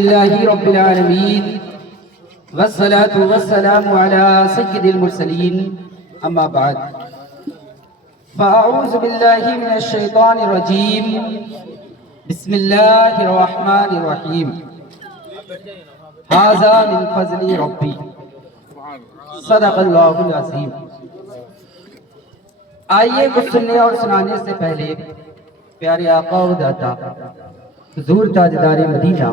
لله رب العالمين والصلاة والسلام على سيد المرسلين أما بعد فأعوذ بالله من الشيطان الرجيم بسم الله الرحمن الرحيم هذا من فضل ربي صدق اللہ العظیم۔ آئیے کچھ سننے اور سنانے سے پہلے پیارے آقا و داتا حضور تاجدار مدینہ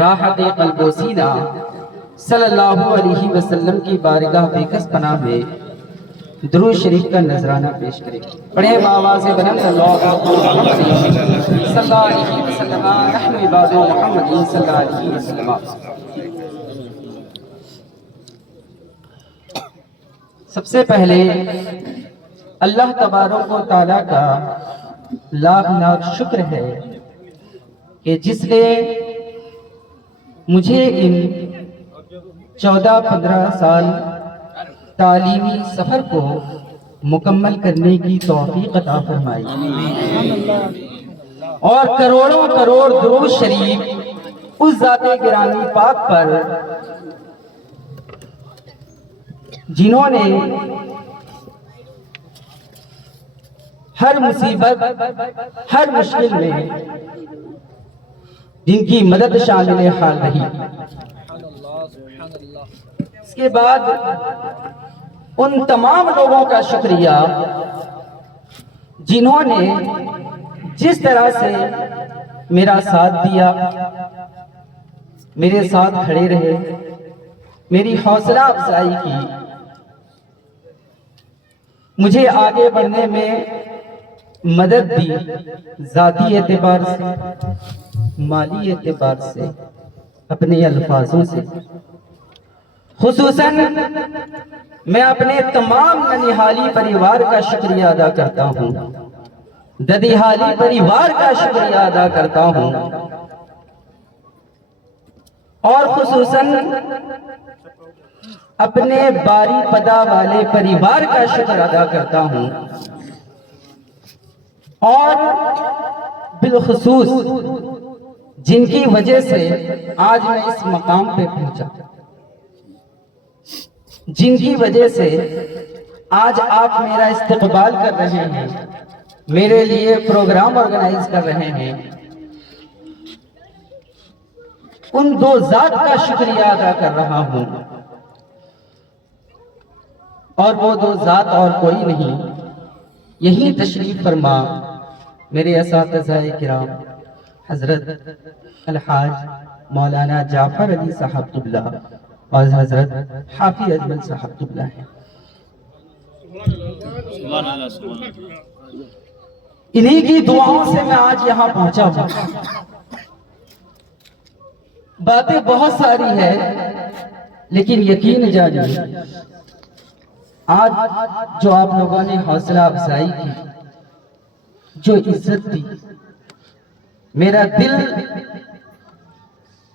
راحت قلب و سینہ صلی اللہ علیہ وسلم کی بارگاہ بے کس پناہ میں درود شریف کا نذرانہ پیش کریں۔ پڑھیں بآواز بلند اللہ صلی اللہ علیہ وسلم نحن عباد محمد صلی اللہ علیہ وسلم۔ سب سے پہلے اللہ تبارک و تعالیٰ کا لاکھ لاکھ شکر ہے کہ جس نے مجھے ان 14-15 سال تعلیمی سفر کو مکمل کرنے کی توفیق عطا فرمائی اور کروڑوں کروڑ درود شریف اس ذات گرامی پاک پر جنہوں نے ہر مصیبت ہر مشکل میں جن کی مدد شامل حال رہی۔ اس کے بعد ان تمام لوگوں کا شکریہ جنہوں نے جس طرح سے میرا ساتھ دیا، میرے ساتھ کھڑے رہے، میری حوصلہ افزائی کی، مجھے آگے بڑھنے میں مدد دی، ذاتی اعتبار سے، مالی اعتبار سے، اپنے الفاظوں سے۔ خصوصاً میں اپنے تمام ننیحالی پریوار کا شکریہ ادا کرتا ہوں، ددیحالی پریوار کا شکریہ ادا کرتا ہوں، اور خصوصاً اپنے باری پدا والے پریوار کا شکر ادا کرتا ہوں، اور بالخصوص جن کی وجہ سے آج میں اس مقام پہ پہنچا، جن کی وجہ سے آج آپ میرا استقبال کر رہے ہیں، میرے لیے پروگرام آرگنائز کر رہے ہیں، ان دو ذات کا شکریہ ادا کر رہا ہوں، اور وہ دو ذات اور کوئی نہیں، یہی تشریف فرما میرے اساتذہ کرام حضرت الحاج مولانا جعفر علی صاحب قبلہ اور حضرت حافظ اجمل صاحب قبلہ ہیں۔ انہی کی دعاؤں سے میں آج یہاں پہنچا ہوں۔ باتیں بہت ساری ہیں لیکن یقین جانیے آج جو آپ لوگوں نے حوصلہ افزائی کی، جو عزت دی، میرا دل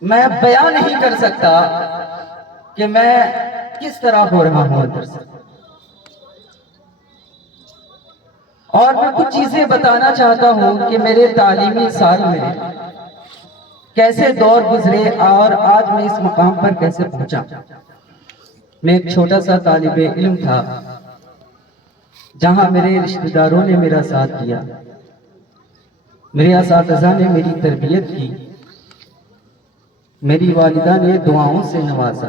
میں بیان نہیں کر سکتا کہ میں کس طرح ہو رہا ہوں اندر سے۔ اور میں کچھ چیزیں بتانا چاہتا ہوں کہ میرے تعلیمی سال میں کیسے دور گزرے اور آج میں اس مقام پر کیسے پہنچا۔ میں ایک چھوٹا سا طالب علم تھا جہاں میرے رشتہ داروں نے میرا ساتھ دیا، میرے اساتذہ نے میری تربیت کی، میری والدہ نے دعاؤں سے نوازا۔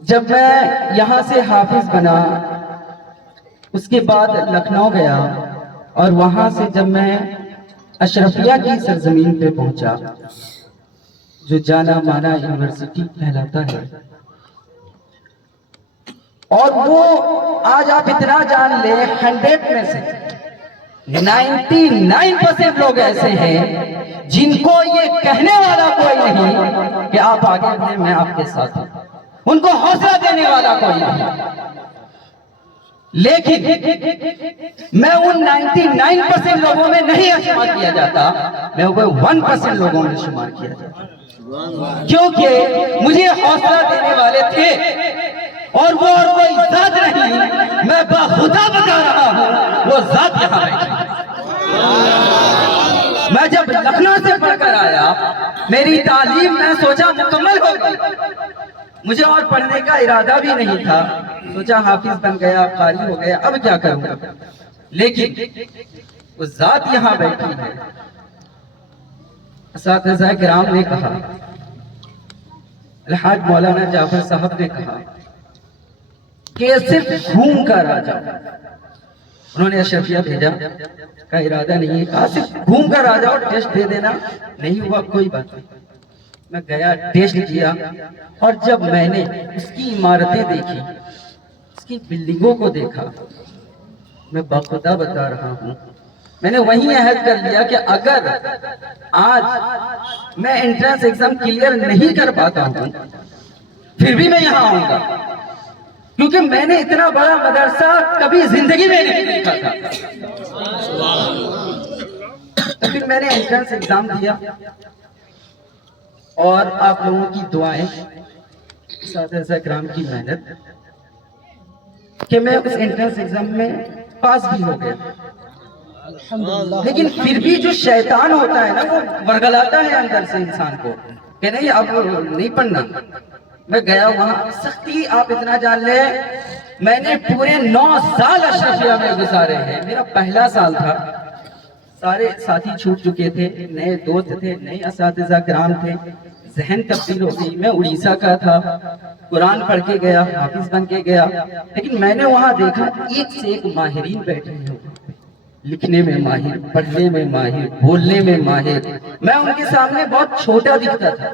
جب میں یہاں سے حافظ بنا، اس کے بعد لکھنؤ گیا، اور وہاں سے جب میں اشرفیہ کی سرزمین پہ پہنچا جو جانا مانا یونیورسٹی کہلاتا ہے، اور وہ آج آپ اتنا جان لیں 100 میں سے 99% لوگ ایسے ہیں جن کو یہ کہنے والا کوئی نہیں کہ آپ آگے بڑھیں، میں آپ کے ساتھ ہوں، ان کو حوصلہ دینے والا کوئی نہیں۔ لیکن میں ان 99% لوگوں میں نہیں شمار کیا جاتا، میں وہ 1% لوگوں میں شمار کیا جاتا، کیونکہ مجھے حوصلہ دینے والے تھے، اور وہ اور کوئی ذات نہیں، میں باخدا بتا رہا ہوں، وہ ذات یہاں بیٹھی۔ میں جب لکھنؤ سے پڑھ کر آیا میری تعلیم میں سوچا مکمل ہو گئی، مجھے اور پڑھنے کا ارادہ بھی نہیں تھا، سوچا حافظ بن گیا، قاری ہو گیا، اب کیا کروں گا، لیکن وہ ذات یہاں بیٹھی ہے۔ اساتذہ کرام نے کہا، الحاج مولانا جعفر صاحب نے کہا کہ صرف گھوم کر آ جاؤ۔ انہوں نے اشرفیہ بھیجا، کا ارادہ نہیں ہے، کہا صرف گھوم کر آ جاؤ، ٹیسٹ دے دینا، نہیں ہوا کوئی بات نہیں۔ میں گیا، ٹیسٹ کیا، اور جب میں نے اس کی عمارتیں دیکھی، اس کی بلڈنگوں کو دیکھا، میں بخدا بتا رہا ہوں، میں نے وہیں عہد کر لیا کہ اگر آج میں انٹرنس ایگزام کلیئر نہیں کر پاتا ہوں پھر بھی میں یہاں آؤں گا، کیونکہ میں نے اتنا بڑا مدرسہ کبھی زندگی میں نہیں دیکھا تھا۔ پھر میں نے انٹرنس ایگزام دیا، اور آپ لوگوں کی دعائیں، اساتذہ کرام کی محنت، کہ میں اس انٹرنس ایگزام میں پاس بھی ہو گیا۔ لیکن پھر بھی جو شیطان ہوتا ہے نا، وہ ورگلاتا ہے اندر سے انسان کو کہ نہیں اب نہیں پڑھنا۔ میں گیا وہاں، سختی آپ اتنا جان لیں، میں نے پورے 9 سال اشرفیہ میں گزارے ہیں، میرا پہلا سال تھا، سارے ساتھی چھوٹ چکے تھے، نئے دوست تھے، نئے اساتذہ کرام تھے، ذہن تبدیل ہو گئی۔ میں اڑیسہ کا تھا، قرآن پڑھ کے گیا، حافظ بن کے گیا، لیکن میں نے وہاں دیکھا ایک سے ایک ماہرین بیٹھے ہیں، لکھنے میں ماہر، پڑھنے میں ماہر، بولنے میں ماہر۔ میں ان کے سامنے بہت چھوٹا دکھتا تھا،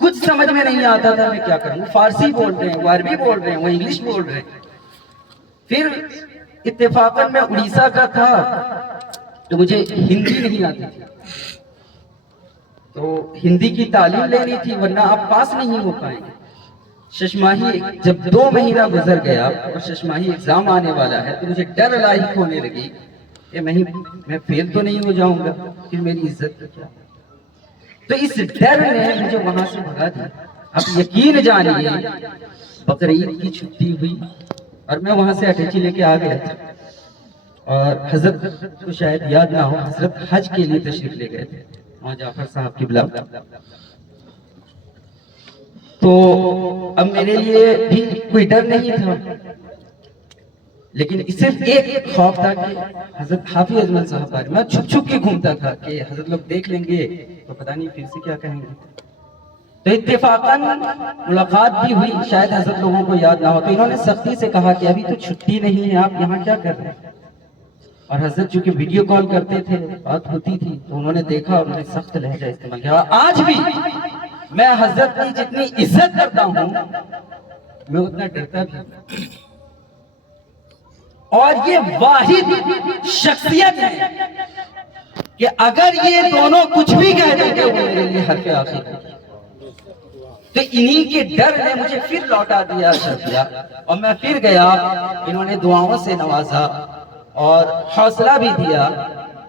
کچھ سمجھ میں نہیں آتا تھا میں کیا کروں، وہ فارسی بول رہے ہیں، وہ عربی بول رہے ہیں، وہ انگلش بول رہے ہیں۔ پھر اتفاقاً میں اڑیسہ کا تھا تو مجھے ہندی نہیں آتی تھی، تو ہندی کی تعلیم لینی تھی، ورنہ آپ پاس نہیں ہو پائیں گے۔ ششماہی جب 2 مہینہ گزر گیا اور ششماہی ایگزام آنے والا ہے تو مجھے ڈر لاحق ہونے لگی کہ میں فیل تو نہیں ہو جاؤں گا، پھر میری عزت کا کیا۔ تو اس ڈر نے مجھے وہاں سے بھگا دیا۔ اب یقین جانیے بقرعید کی چھٹی ہوئی اور میں وہاں سے اٹیچی لے کے آ گیا تھا، اور حضرت کو شاید یاد نہ ہو، حضرت حج کے لیے تشریف لے گئے تھے وہاں جعفر صاحب کی بلا۔ تو اب میرے لیے بھی کوئی ڈر نہیں تھا، لیکن صرف ایک خوف تھا کہ حضرت حافظ اجمل صاحب آئے۔ میں چھپ چھپ کے گھومتا تھا کہ حضرت لوگ دیکھ لیں گے تو پتہ نہیں پھر سے کیا کہیں گے۔ تو اتفاقاً ملاقات بھی ہوئی، شاید حضرت لوگوں کو یاد نہ ہو، تو انہوں نے سختی سے کہا کہ ابھی تو چھٹی نہیں ہے، آپ یہاں کیا کر رہے ہیں؟ اور حضرت چونکہ ویڈیو کال کرتے تھے، بات ہوتی تھی، تو انہوں نے دیکھا اور انہوں نے سخت لہجہ استعمال کیا۔ آج بھی میں حضرت کی جتنی عزت کرتا ہوں میں اتنا ڈرتا بھی ہوں، اور یہ واحد شخصیت ہے کہ اگر یہ دونوں کچھ بھی کہہ دیں گے وہ میرے لیے حرف آخر ہے۔ تو انہی کے ڈر نے مجھے پھر لوٹا دیا اشرفیہ، اور میں پھر گیا، انہوں نے دعاؤں سے نوازا اور حوصلہ بھی دیا۔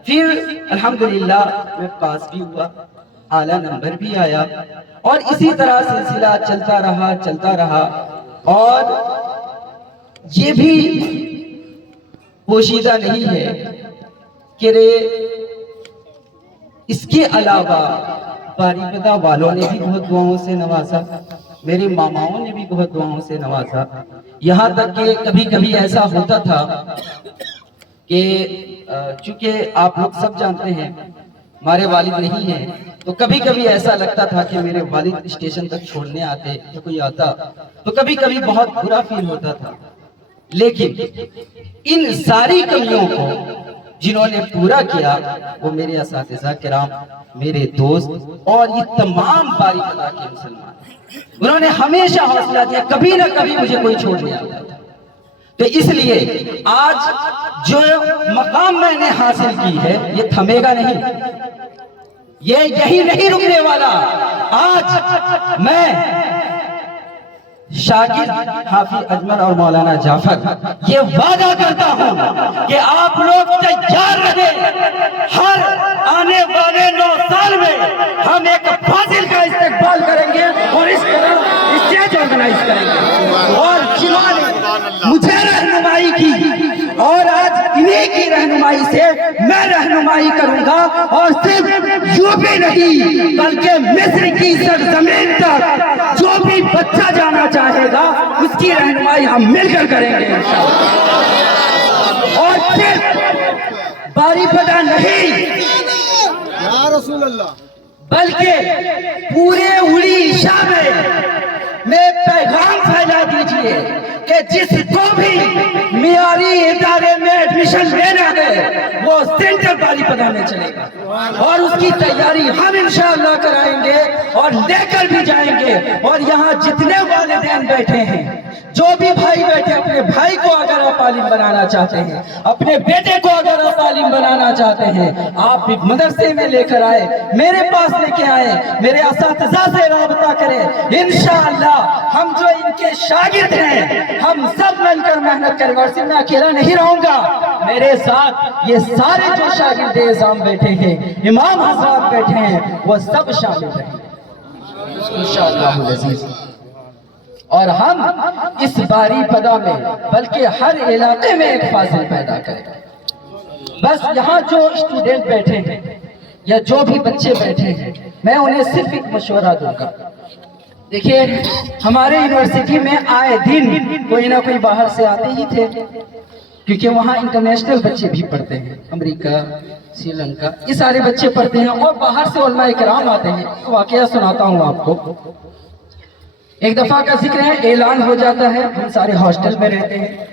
پھر الحمدللہ میں پاس بھی ہوا، اعلیٰ نمبر بھی آیا، اور اسی طرح سلسلہ چلتا رہا، اور یہ بھی پوشیدہ نہیں ہے کہ اس کے علاوہ باریپدہ والوں نے بھی بہت دعاؤں سے نوازا، میرے ماماؤں نے بھی بہت دعاؤں سے نوازا، یہاں تک کہ کبھی کبھی ایسا ہوتا تھا کہ چونکہ آپ لوگ سب جانتے ہیں ہمارے والد نہیں ہیں، تو کبھی کبھی ایسا لگتا تھا کہ میرے والد اسٹیشن تک چھوڑنے آتے یا کوئی آتا تو کبھی کبھی بہت برا فیل ہوتا تھا، لیکن ان ساری کمیوں کو جنہوں نے پورا کیا وہ میرے اساتذہ کرام، میرے دوست اور یہ تمام باریپدہ کے مسلمان، انہوں نے ہمیشہ حوصلہ دیا، کبھی نہ کبھی مجھے کوئی چھوڑنے آتا تھا۔ تو اس لیے آج جو مقام میں نے حاصل کی ہے یہ تھمے گا نہیں، یہی نہیں رکنے والا۔ آج میں شاگرد حافظ اجمل اور مولانا جعفر یہ وعدہ کرتا ہوں کہ آپ لوگ تیار رہیں، ہر آنے والے 9 سال میں ہم ایک فاضل کا استقبال کریں گے اور اس طرح اسٹیج آرگنائز کریں گے، اور جنہوں نے مجھے رہنمائی کی اور آج انہیں کی رہنمائی سے میں رہنمائی رہنمائی کروں گا اور صرف یوپی نہیں بلکہ مصر کی سرزمین تک جو بھی بچہ جانا چاہے گا اس کی رہنمائی ہم مل کر کریں گے انشاءاللہ۔ اور صرف باری پدا نہیں یا رسول اللہ، بلکہ پورے اڑیسہ میں پیغام پھیلا دیجئے کہ جس کو بھی معیاری ادارے میں ایڈمیشن لینا ہے وہ سینٹر باری پدا میں چلے گا، اور اس کی تیاری ہم انشاءاللہ کرائیں گے اور لے کر بھی جائیں گے۔ اور یہاں جتنے والدین بیٹھے ہیں، جو بھی بھائی بیٹھے، اپنے بھائی کو اگر آپ عالم بنانا چاہتے ہیں، اپنے بیٹے کو اگر آپ عالم بنانا چاہتے ہیں، آپ بھی مدرسے میں لے کر آئے، میرے پاس لے کے آئے، میرے اساتذہ سے رابطہ کریں۔ انشاءاللہ ہم جو ان کے شاگرد ہیں ہم سب مل کر محنت کریں گے، اور صرف میں اکیلا نہیں رہوں گا، میرے ساتھ یہ سارے جو شاگرد نظام بیٹھے ہیں، امام حضرات بیٹھے ہیں، وہ سب شامل رہیں گے انشاءاللہ العزیز۔ اور ہم اس باری پدا میں بلکہ ہر علاقے میں ایک فاضل پیدا کریں۔ بس یہاں جو اسٹوڈنٹ بیٹھے ہیں یا جو بھی بچے بیٹھے ہیں، میں انہیں صرف ایک مشورہ دوں گا۔ دیکھیے ہمارے یونیورسٹی میں آئے دن کوئی نہ کوئی باہر سے آتے ہی تھے، کیونکہ وہاں انٹرنیشنل بچے بھی پڑھتے ہیں، امریکہ، سری لنکا، یہ سارے بچے پڑھتے ہیں، اور باہر سے علماء کرام آتے ہیں۔ واقعہ سناتا ہوں آپ کو۔ ایک دفعہ کا ذکر ہے، اعلان ہو جاتا ہے، ہم سارے ہاسٹل میں رہتے ہیں،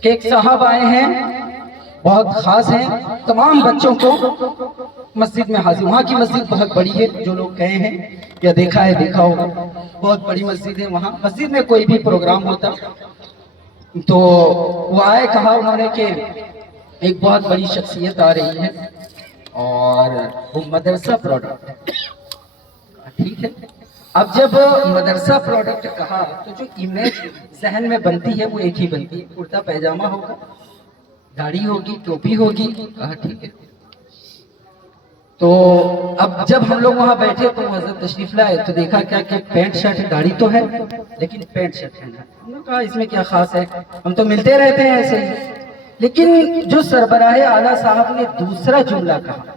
کہ ایک صاحب آئے ہیں، بہت خاص ہیں، تمام بچوں کو مسجد میں حاضر۔ وہاں کی مسجد بہت بڑی ہے، جو لوگ گئے ہیں یا دیکھا ہے دیکھا ہوگا، بہت بڑی مسجد ہے۔ وہاں مسجد میں کوئی بھی پروگرام ہوتا تو وہ آئے، کہا انہوں نے کہ ایک بہت بڑی شخصیت آ رہی ہے اور وہ مدرسہ پروڈکٹ ہے۔ ٹھیک ہے، اب جب مدرسہ پروڈکٹ کہا تو جو امیج ذہن میں بنتی ہے وہ ایک ہی بنتی ہے، کرتا پیجامہ ہوگا، داڑھی ہوگی، ٹوپی ہوگی۔ کہا ٹھیک ہے۔ تو اب جب ہم لوگ وہاں بیٹھے تو حضرت تشریف لائے تو دیکھا کیا کہ پینٹ شرٹ، داڑھی تو ہے لیکن پینٹ شرٹ ہے۔ ہم نے کہا اس میں کیا خاص ہے، ہم تو ملتے رہتے ہیں ایسے ہی۔ لیکن جو سربراہ اعلیٰ صاحب نے دوسرا جملہ کہا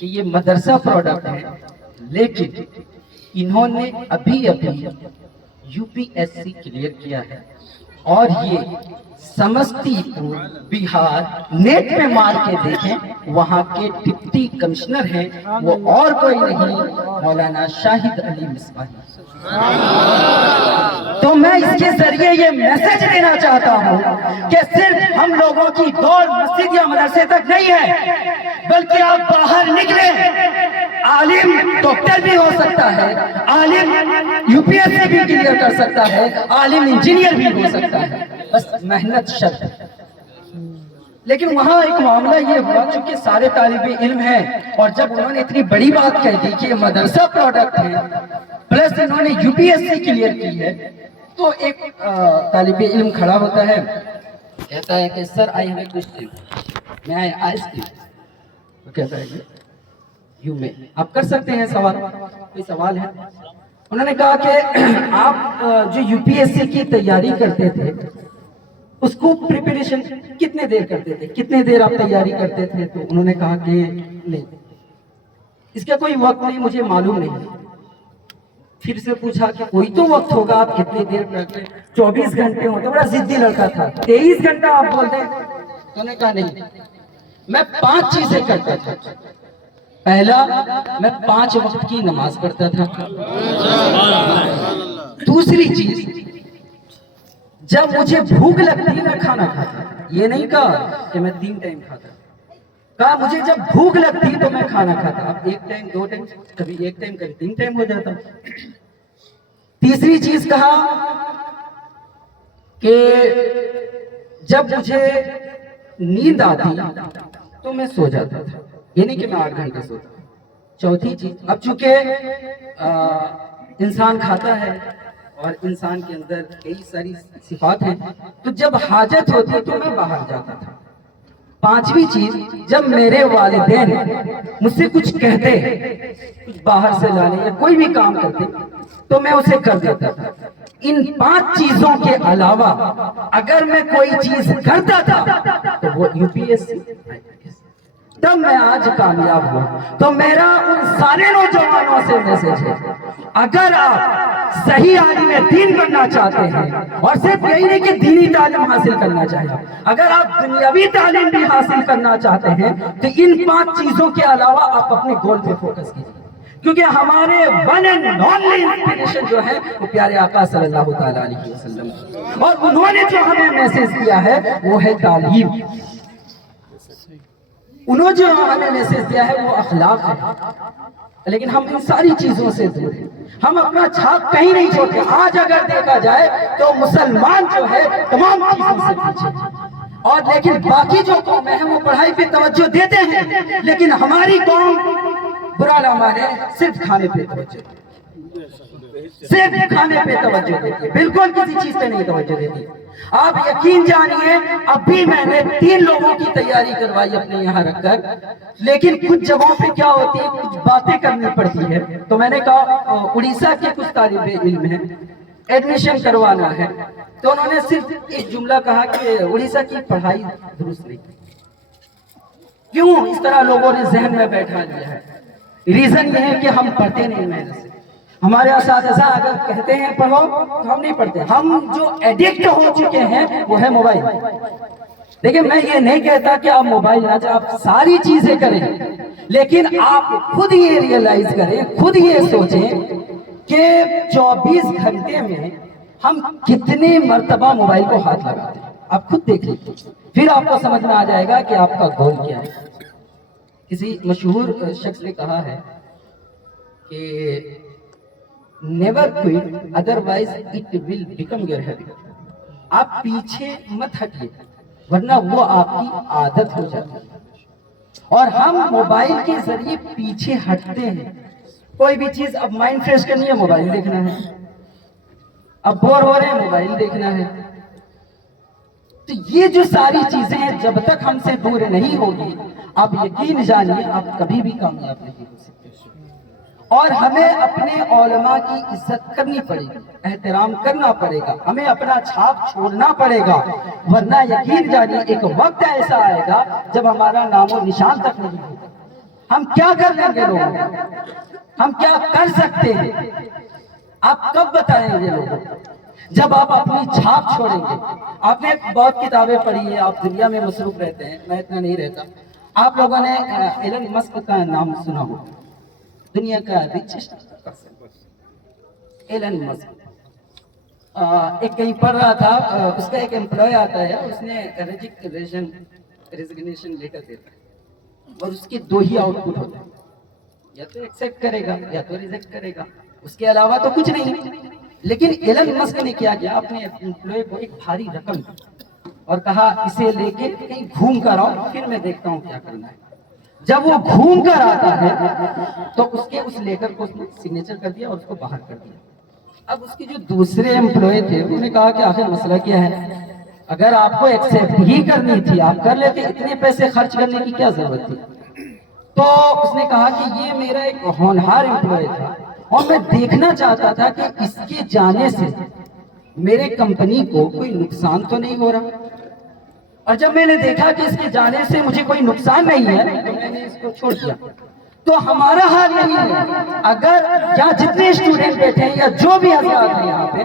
کہ یہ مدرسہ پروڈکٹ ہے، لیکن انہوں نے ابھی U P S C clear کیا ہے، اور یہ سمستی پور بہار نیٹ پہ مار کے دیکھیں، وہاں کے ڈپٹی کمشنر ہیں، وہ اور کوئی نہیں مولانا شاہد علی مصباحی۔ تو میں اس کے ذریعے یہ میسج دینا چاہتا ہوں کہ صرف ہم لوگوں کی دوڑ مسجد یا مدرسے تک نہیں ہے، بلکہ آپ باہر نکلیں، عالم ڈاکٹر بھی ہو سکتا ہے، عالم یو پی ایس سی بھی کلیئر کر سکتا ہے، عالم انجینئر بھی ہو سکتا ہے، بس محنت شرط ہے۔ لیکن وہاں ایک معاملہ یہ ہوا، چونکہ سارے طالب علم ہیں، اور جب انہوں نے اتنی بڑی بات کہہ دی کہ یہ مدرسہ پروڈکٹ ہے پلس انہوں نے U P S C clear کی ہے، تو ایک طالب علم کھڑا ہوتا ہے، کہتا ہے کہ سر آئی ہیو اے کوسچن، میں آئی آسک یو۔ وہ کہتا ہے کہ یو میں، آپ کر سکتے ہیں سوال، کوئی سوال ہے؟ انہوں نے کہا کہ آپ جو یو پی ایس سی کی تیاری کرتے تھے اس کو پریپریشن کتنے دیر کرتے تھے، کتنے دیر آپ تیاری کرتے تھے؟ تو انہوں نے کہا کہ نہیں، اس کا کوئی وقت نہیں، مجھے معلوم نہیں۔ پھر سے پوچھا کہ کوئی تو وقت ہوگا، آپ کتنے دیر کرتے؟ 24 گھنٹے ہوتے، بڑا ضدی لڑکا تھا، 23 گھنٹہ آپ بولتے ہیں؟ انہوں نے کہا نہیں، میں 5 چیزیں کرتا تھا۔ پہلا، میں 5 وقت کی نماز پڑھتا تھا۔ دوسری چیز، جب مجھے بھوک لگتی میں کھانا کھاتا، یہ نہیں کہا کہ میں 3 ٹائم کھاتا، کہا مجھے جب بھوک لگتی تو میں کھانا کھاتا۔ اب 1 ٹائم 2 ٹائم، کبھی 1 ٹائم کبھی 3 ٹائم ہو جاتا۔ تیسری چیز کہا کہ جب مجھے نیند آتی تو میں سو جاتا تھا، یہ نہیں کہ میں 8 گھنٹے سوتا۔ چوتھی چیز، اب چونکہ انسان کھاتا ہے اور انسان کے اندر کئی ساری صفات ہیں، تو جب حاجت ہوتی تو میں باہر جاتا تھا۔ پانچویں چیز، جب میرے والدین مجھ سے کچھ کہتے، کچھ باہر سے لانے یا کوئی بھی کام کرتے تو میں اسے کر دیتا تھا۔ ان 5 چیزوں کے علاوہ اگر میں کوئی چیز کرتا تھا تو وہ یو پی ایس سی۔ تب میں آج کامیاب ہوں. تو میرا ان سارے نوجوانوں سے میسج ہے، اگر آپ صحیح عالم دین بننا چاہتے ہیں، اور صرف یہی نہیں کہ دینی تعلیم حاصل کرنا چاہیے، اگر آپ دنیاوی تعلیم بھی حاصل کرنا چاہتے ہیں تو ان 5 چیزوں کے علاوہ آپ اپنے گول پہ فوکس کیجیے. کیونکہ ہمارے ون اینڈ اونلی انسپریشن جو ہے وہ پیارے آقا صلی اللہ تعالیٰ علیہ وسلم، اور انہوں نے جو ہمیں میسج دیا ہے وہ ہے تعلیم. انہوں جو ہمیں میسج دیا ہے وہ اخلاق ہے. لیکن ہم ان ساری چیزوں سے دور ہیں. ہم اپنا چھاپ کہیں نہیں چھوڑتے. آج اگر دیکھا جائے تو مسلمان جو ہے تمام چیزوں سے پیچھے ہے. اور لیکن باقی جو قومیں ہیں وہ پڑھائی پہ توجہ دیتے ہیں، لیکن ہماری قوم برا نہ مانے صرف کھانے پہ توجہ دیتی ہے. صرف کھانے پہ توجہ دیتی ہے، بالکل کسی چیز پہ نہیں توجہ دیتی. آپ یقین جانیے ابھی میں نے 3 لوگوں کی تیاری کروائی اپنے یہاں رکھ کر، لیکن کچھ جگہوں پہ کیا ہوتی ہے، کچھ باتیں کرنی پڑتی ہے. تو میں نے کہا اڑیسہ کے کچھ طالب علم ہیں، ایڈمیشن کروانا ہے. تو انہوں نے صرف ایک جملہ کہا کہ اڑیسہ کی پڑھائی درست نہیں. کیوں اس طرح لوگوں نے ذہن میں بیٹھا لیا ہے؟ ریزن یہ ہے کہ ہم پڑھتے نہیں محنت سے. ہمارے اساتذہ اگر کہتے ہیں پڑھو تو ہم نہیں پڑھتے. ہم جو ایڈکٹ ہو چکے ہیں وہ ہے موبائل. لیکن میں یہ نہیں کہتا کہ آپ موبائل نہ جائے، آپ ساری چیزیں کریں، لیکن آپ خود یہ ریئلائز کریں، خود یہ سوچیں کہ 24 گھنٹے میں ہم کتنے مرتبہ موبائل کو ہاتھ لگاتے ہیں. آپ خود دیکھ لیجیے، پھر آپ کو سمجھ میں آ جائے گا کہ آپ کا گول کیا ہے. کسی مشہور شخص نے کہا ہے کہ never quit otherwise it will become your habit. آپ پیچھے مت ہٹیے ورنہ وہ آپ کی عادت ہو جاتی ہے. اور ہم موبائل کے ذریعے پیچھے ہٹتے ہیں. کوئی بھی چیز، اب مائنڈ فریش کرنی ہے موبائل دیکھنا ہے، اب بور ہو رہے ہیں موبائل دیکھنا ہے. تو یہ جو ساری چیزیں ہیں جب تک ہم سے دور نہیں ہوگی، آپ یقین جانیے آپ کبھی بھی کامیاب نہیں ہو سکتے. اور ہمیں اپنے علماء کی عزت کرنی پڑے گی، احترام کرنا پڑے گا، ہمیں اپنا چھاپ چھوڑنا پڑے گا. ورنہ یقین جانیے ایک وقت ایسا آئے گا جب ہمارا نام و نشان تک نہیں ہوگا. ہم کیا کر لیں گے لوگوں کو؟ ہم کیا کر سکتے ہیں؟ آپ کب بتائیں گے لوگوں کو؟ جب آپ اپنی چھاپ چھوڑیں گے. آپ نے بہت کتابیں پڑھی ہیں، آپ دنیا میں مصروف رہتے ہیں، میں اتنا نہیں رہتا. آپ لوگوں نے ایلن مسک کا نام سنا ہوگا، دنیا کا ریچسٹ پرسن ایلن مسک. ایک کہیں پڑھ رہا تھا، اس کا ایک امپلائی آتا ہے، اس نے ریزگنیشن لیٹر دیتا ہے، اور اس کے 2 ہی آؤٹ پٹ ہوتے ہیں، یا تو ایکسیپٹ کرے گا یا تو ریجیکٹ کرے گا، اس کے علاوہ تو کچھ نہیں. لیکن ایلن مسک نے کیا کیا، اپنے امپلائی کو ایک بھاری رقم دی اور کہا اسے لے کے کہیں گھوم کر آؤ، پھر میں دیکھتا ہوں کیا کرنا ہے. جب وہ گھوم کر آتا ہے تو اس لیٹر کو اس نے سگنیچر کر دیا اور اس کو باہر کر دیا. اب اس کے جو دوسرے امپلائی تھے انہوں نے کہا کہ آخر مسئلہ کیا ہے؟ اگر آپ کو ایکسیپٹ ہی کرنی تھی آپ کر لیتے، اتنے پیسے خرچ کرنے کی کیا ضرورت تھی؟ تو اس نے کہا کہ یہ میرا ایک ہونہار امپلائی تھا اور میں دیکھنا چاہتا تھا کہ اس کے جانے سے میرے کمپنی کو کوئی نقصان تو نہیں ہو رہا. اور جب میں نے دیکھا کہ اس کے جانے سے مجھے کوئی نقصان نہیں ہے تو میں نے اس کو چھوڑ دیا. تو ہمارا حال یہی ہے، اگر یہاں جتنے اسٹوڈنٹ بیٹھے ہیں یا جو بھی حضرات ہیں یہاں پہ،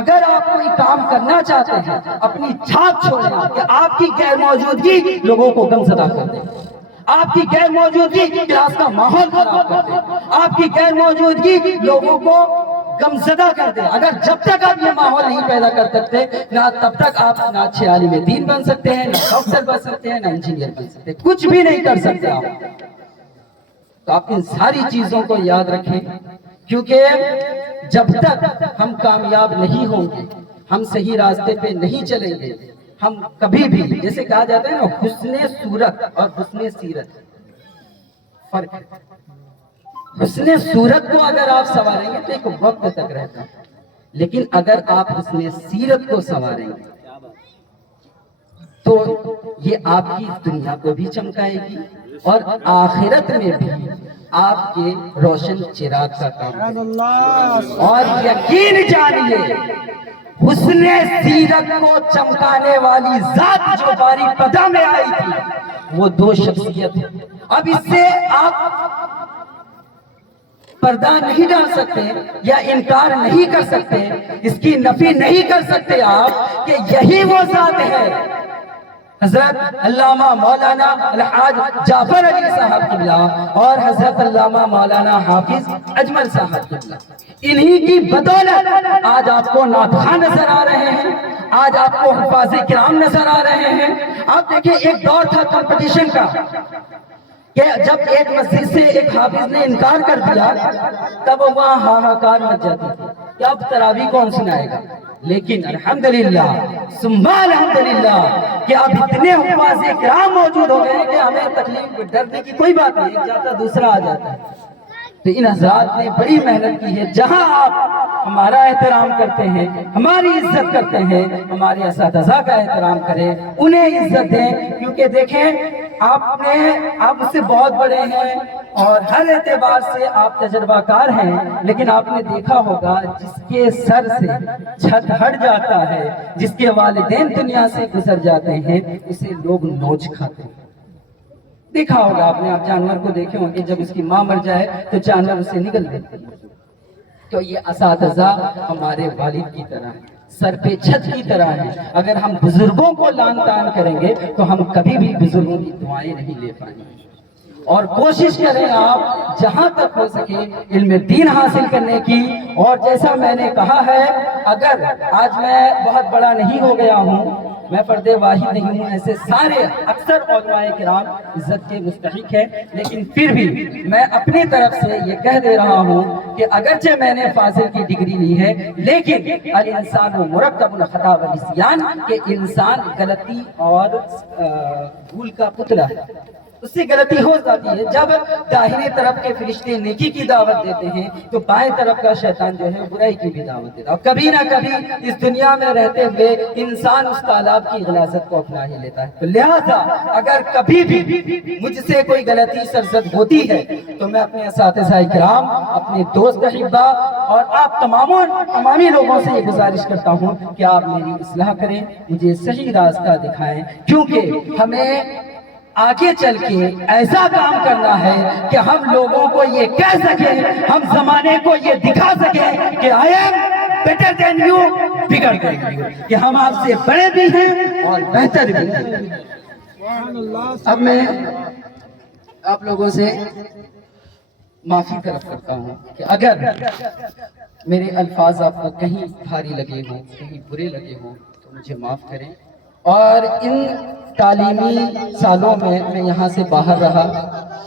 اگر آپ کوئی کام کرنا چاہتے ہیں اپنی چھاپ چھوڑیں کہ آپ کی غیر موجودگی لوگوں کو غمزدہ کر دے، آپ کی غیر موجودگی کلاس کا ماحول خراب کر دے، آپ کی غیر موجودگی لوگوں کو غمزدہ کر دے. اگر جب تک آپ یہ ماحول نہیں پیدا کر سکتے نہ تب تک آپ نہ اچھے عالم دین بن سکتے ہیں، نہ ڈاکٹر بن سکتے ہیں، نہ انجینئر بن سکتے ہیں، کچھ بھی نہیں کر سکتے آپ. تو آپ ان ساری چیزوں کو یاد رکھیں، کیونکہ جب تک ہم کامیاب نہیں ہوں گے، ہم صحیح راستے پہ نہیں چلیں گے، ہم کبھی بھی، جیسے کہا جاتا ہے نا حسن صورت اور حسن سیرت فرق ہے. حسن صورت کو اگر آپ سنواریں گے تو ایک وقت تک رہتا ہے، لیکن اگر آپ حسن سیرت کو سنواریں گے تو یہ آپ کی دنیا کو بھی چمکائے گی اور آخرت میں بھی آپ کے روشن چراغ کا کام کرے گی. اور یقین جانیے حسن سیرت کو چمکانے والی ذات جو باری پدا میں آئی تھی وہ 2 شخصیت اب اس سے آپ پردہ نہیں ڈال سکتے یا انکار نہیں کر سکتے، اس کی نفی نہیں کر سکتے آپ کہ یہی وہ ذات ہے۔ حضرت علامہ مولانا الحاج جعفر علی صاحب قبلہ اور حضرت علامہ مولانا حافظ اجمل صاحب قبلہ، انہی کی بدولت آج آپ کو نعتخواں نظر آ رہے ہیں، آج آپ کو حفاظ کرام نظر آ رہے ہیں۔ آپ دیکھیں ایک دور تھا کمپٹیشن کا کہ جب ایک مسجد سے ایک حافظ نے انکار کر دیا تب وہاں ہاہاکار مچ جاتی تھی کہ اب تراویح کون سنائے گا، لیکن الحمدللہ ثم الحمدللہ کہ اب اتنے حفاظ کرام موجود ہو گئے ہیں کہ ہمیں تکلیف ڈرنے کی کوئی بات نہیں، ایک جاتا دوسرا آ جاتا ہے۔ تو ان حضرات نے بڑی محنت کی ہے، جہاں آپ ہمارا احترام کرتے ہیں، ہماری عزت کرتے ہیں، ہمارے اساتذہ کا احترام کریں، انہیں عزت دیں، کیونکہ دیکھیں آپ اس سے بہت بڑے ہیں اور ہر اعتبار سے آپ تجربہ کار ہیں، لیکن آپ نے دیکھا ہوگا جس کے سر سے چھت ہٹ جاتا ہے، جس کے والدین دنیا سے گزر جاتے ہیں، اسے لوگ نوچ کھاتے ہیں۔ دیکھا ہوگا آپ نے، آپ جانور کو دیکھے ہوں گے، جب اس کی ماں مر جائے تو جانور اسے نگل دیتے ہیں۔ تو یہ اساتذہ ہمارے والد کی طرح ہے، سر پہ چھت کی طرح ہے۔ اگر ہم بزرگوں کو لان تان کریں گے تو ہم کبھی بھی بزرگوں کی دعائیں نہیں لے پائیں گے۔ اور کوشش کریں آپ جہاں تک ہو سکے علم دین حاصل کرنے کی، اور جیسا میں نے کہا ہے، اگر آج میں بہت بڑا نہیں ہو گیا ہوں، میں فرد واحد نہیں ہوں، ایسے سارے اکثر علماء کرام عزت کے مستحق ہیں، لیکن پھر بھی میں اپنی طرف سے یہ کہہ دے رہا ہوں کہ اگرچہ میں نے فاضل کی ڈگری لی ہے، لیکن الانسان مرکب الخطا والنسیان کہ انسان غلطی اور بھول کا پتلا ہے، اس سے غلطی ہو جاتی ہے۔ جب داہنے طرف کے فرشتے نیکی کی دعوت دیتے ہیں تو بائیں طرف کا شیطان جو ہے برائی کی بھی دعوت دیتا ہے، اور کبھی نہ کبھی اس دنیا میں رہتے ہوئے انسان اس تالاب کی غلاظت کو اپنا ہی لیتا ہے۔ تو لہذا اگر کبھی بھی مجھ سے کوئی غلطی سرزد ہوتی ہے تو میں اپنے اساتذہ کرام، اپنے دوست احبا اور آپ تمامی لوگوں سے یہ گزارش کرتا ہوں کہ آپ میری اصلاح کریں، مجھے صحیح راستہ دکھائیں، کیونکہ ہمیں آگے چل کے ایسا کام کرنا ہے کہ ہم لوگوں کو یہ کہہ سکیں، ہم زمانے کو یہ دکھا سکیں کہ I am better than you, bigger than you، کہ ہم آپ سے بڑے بھی ہیں اور بہتر بھی ہیں۔ اب میں آپ لوگوں سے معافی طلب کرتا ہوں کہ اگر میرے الفاظ آپ کو کہیں بھاری لگے ہوں، کہیں برے لگے ہوں تو مجھے معاف کریں۔ اور ان تعلیمی سالوں میں یہاں سے باہر رہا،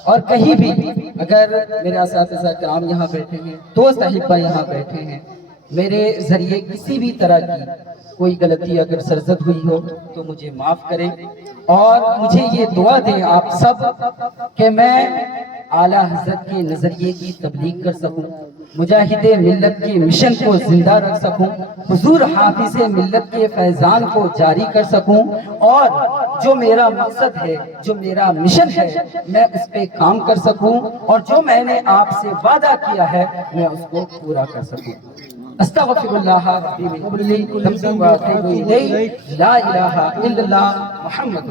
اور کہیں بھی اگر میرے اساتذہ کرام یہاں بیٹھے ہیں، دوست احبا یہاں بیٹھے ہیں، میرے ذریعے کسی بھی طرح کی کوئی غلطی اگر سرزد ہوئی ہو تو مجھے معاف کریں، اور مجھے یہ دعا دیں آپ سب کہ میں اعلیٰ حضرت کے نظریے کی تبلیغ کر سکوں، مجاہد ملت کے مشن کو زندہ رکھ سکوں، حضور حافظ ملت کے فیضان کو جاری کر سکوں، اور جو میرا مقصد ہے، جو میرا مشن ہے، میں اس پہ کام کر سکوں، اور جو میں نے آپ سے وعدہ کیا ہے میں اس کو پورا کر سکوں۔ استغفر اللہ ربی من کل ذنب واتوب الیہ، لا الہ الا اللہ محمد۔